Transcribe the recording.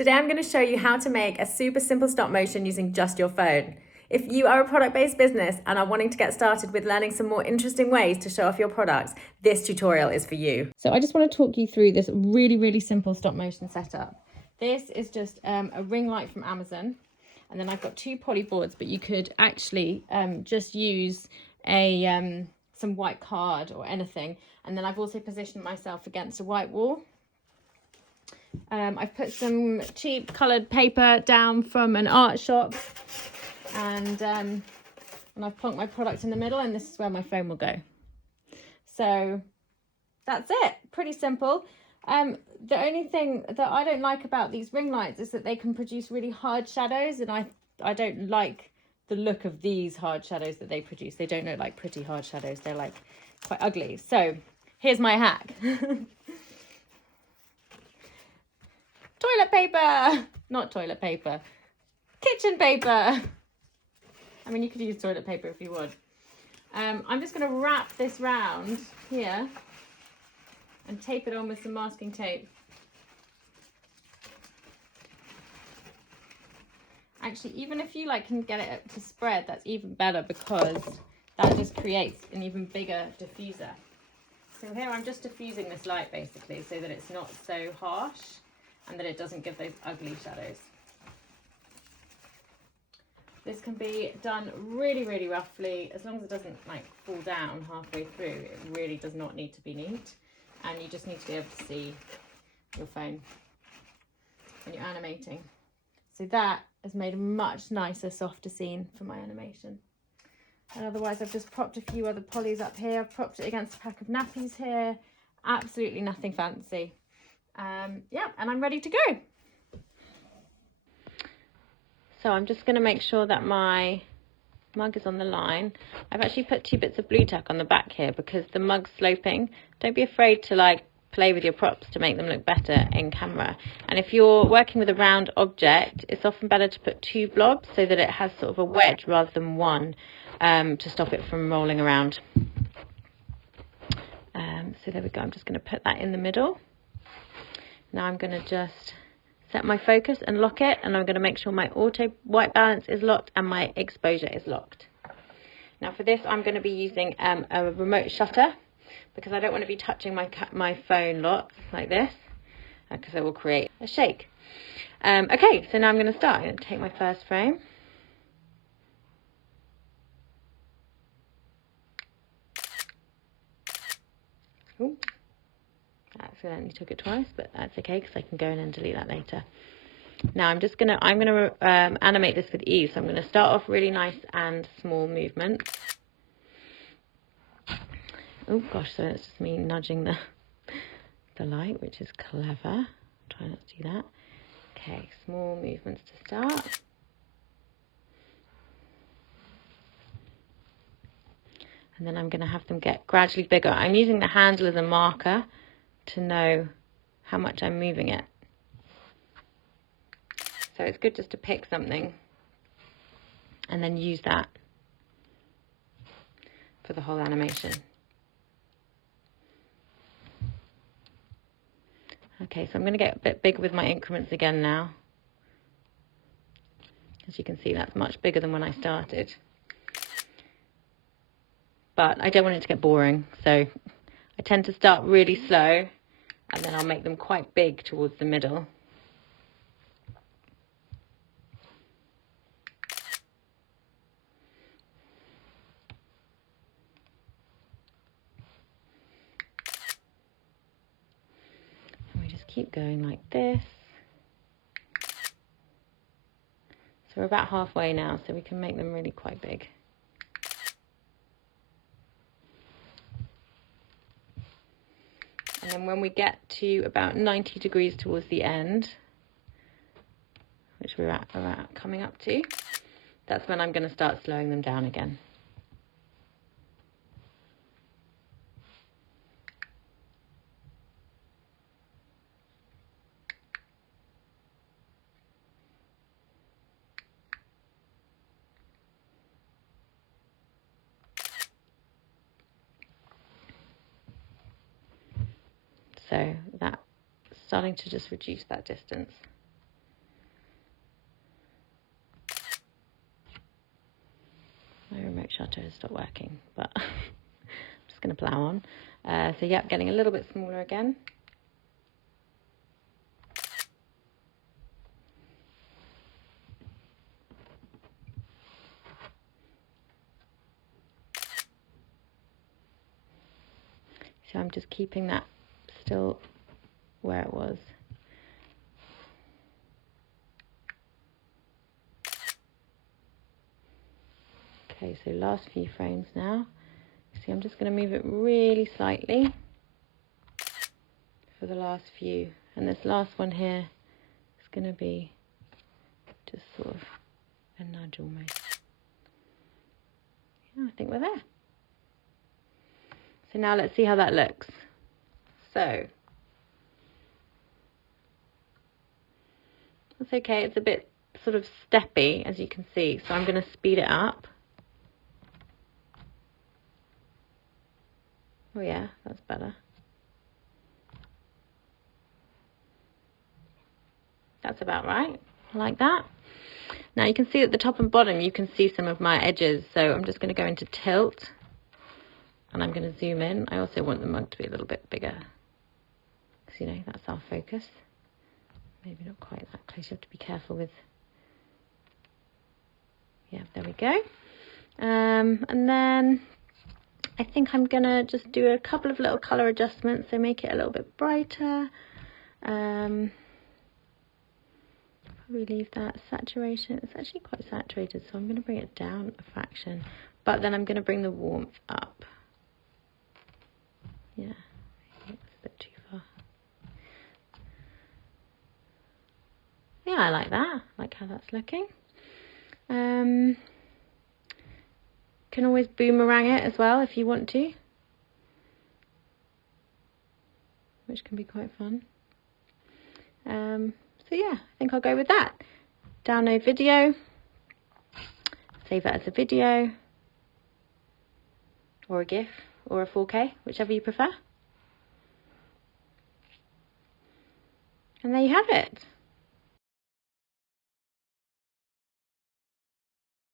Today I'm going to show you how to make a super simple stop motion using just your phone. If you are a product-based business and are wanting to get started with learning some more interesting ways to show off your products, this tutorial is for you. So I just want to talk you through this really simple stop motion setup. This is just a ring light from Amazon, and then I've got two poly boards, but you could actually just use a some white card or anything, and then I've also positioned myself against a white wall. I've put some cheap coloured paper down from an art shop, and I've plonked my product in the middle, and this is where my phone will go. So that's it, pretty simple. The only thing that I don't like about these ring lights is that they can produce really hard shadows, and I don't like the look of these hard shadows that they produce. They don't look like pretty hard shadows, they're like quite ugly. So here's my hack. Toilet paper, not toilet paper, kitchen paper. I mean, you could use toilet paper if you would. I'm just going to wrap this round here and tape it on with some masking tape. Actually, even if you can get it to spread, that's even better, because that just creates an even bigger diffuser. So here I'm just diffusing this light basically so that it's not so harsh and that it doesn't give those ugly shadows. This can be done really roughly, as long as it doesn't fall down halfway through. It really does not need to be neat, and you just need to be able to see your phone when you're animating. So that has made a much nicer, softer scene for my animation. And otherwise I've just propped a few other polys up here. I've propped it against a pack of nappies here. Absolutely nothing fancy. Yeah, and I'm ready to go. So I'm just going to make sure that my mug is on the line. I've actually put 2 bits of blue tack on the back here because the mug's sloping. Don't be afraid to play with your props to make them look better in camera. And if you're working with a round object, it's often better to put 2 blobs so that it has sort of a wedge rather than one, to stop it from rolling around. So there we go. I'm just going to put that in the middle. Now I'm going to just set my focus and lock it, and I'm going to make sure my auto white balance is locked and my exposure is locked. Now for this I'm going to be using a remote shutter, because I don't want to be touching my phone lots like this, because it will create a shake. Okay, so now I'm going to start. I'm going to take my first frame. Ooh. I accidentally took it twice, but that's okay because I can go in and delete that later. Now I'm gonna animate this with ease. So I'm gonna start off really nice and small movements. Oh gosh, so it's just me nudging the light, which is clever. Try not to do that. Okay, small movements to start. And then I'm gonna have them get gradually bigger. I'm using the handle as a marker to know how much I'm moving it. So it's good just to pick something and then use that for the whole animation. Okay, so I'm going to get a bit bigger with my increments again now. As you can see, that's much bigger than when I started. But I don't want it to get boring, so I tend to start really slow, and then I'll make them quite big towards the middle. And we just keep going like this. So we're about halfway now, so we can make them really quite big. And then when we get to about 90 degrees towards the end, which we're about coming up to, that's when I'm going to start slowing them down again. So that's starting to just reduce that distance. My remote shutter has stopped working, but I'm just going to plow on. So yep, getting a little bit smaller again. So I'm just keeping that still where it was. Okay, so last few frames now. See, I'm just going to move it really slightly for the last few. And this last one here is going to be just sort of a nudge almost. Yeah, I think we're there. So now let's see how that looks. So that's okay. It's a bit sort of steppy, as you can see. So I'm going to speed it up. Oh yeah, that's better. That's about right. I like that. Now you can see at the top and bottom, you can see some of my edges. So I'm just going to go into tilt and I'm going to zoom in. I also want the mug to be a little bit bigger because, you know, that's our focus. Maybe not quite that close. You have to be careful with. Yeah, there we go. And then I think I'm going to just do a couple of little color adjustments. So make it a little bit brighter. Probably leave that saturation. It's actually quite saturated, so I'm going to bring it down a fraction. But then I'm going to bring the warmth up. Yeah, I think that's a bit too far. Yeah, I like that. I like how that's looking. Can always boomerang it as well if you want to, which can be quite fun. So yeah, I think I'll go with that. Download video, save it as a video, or a GIF, or a 4K, whichever you prefer. And there you have it.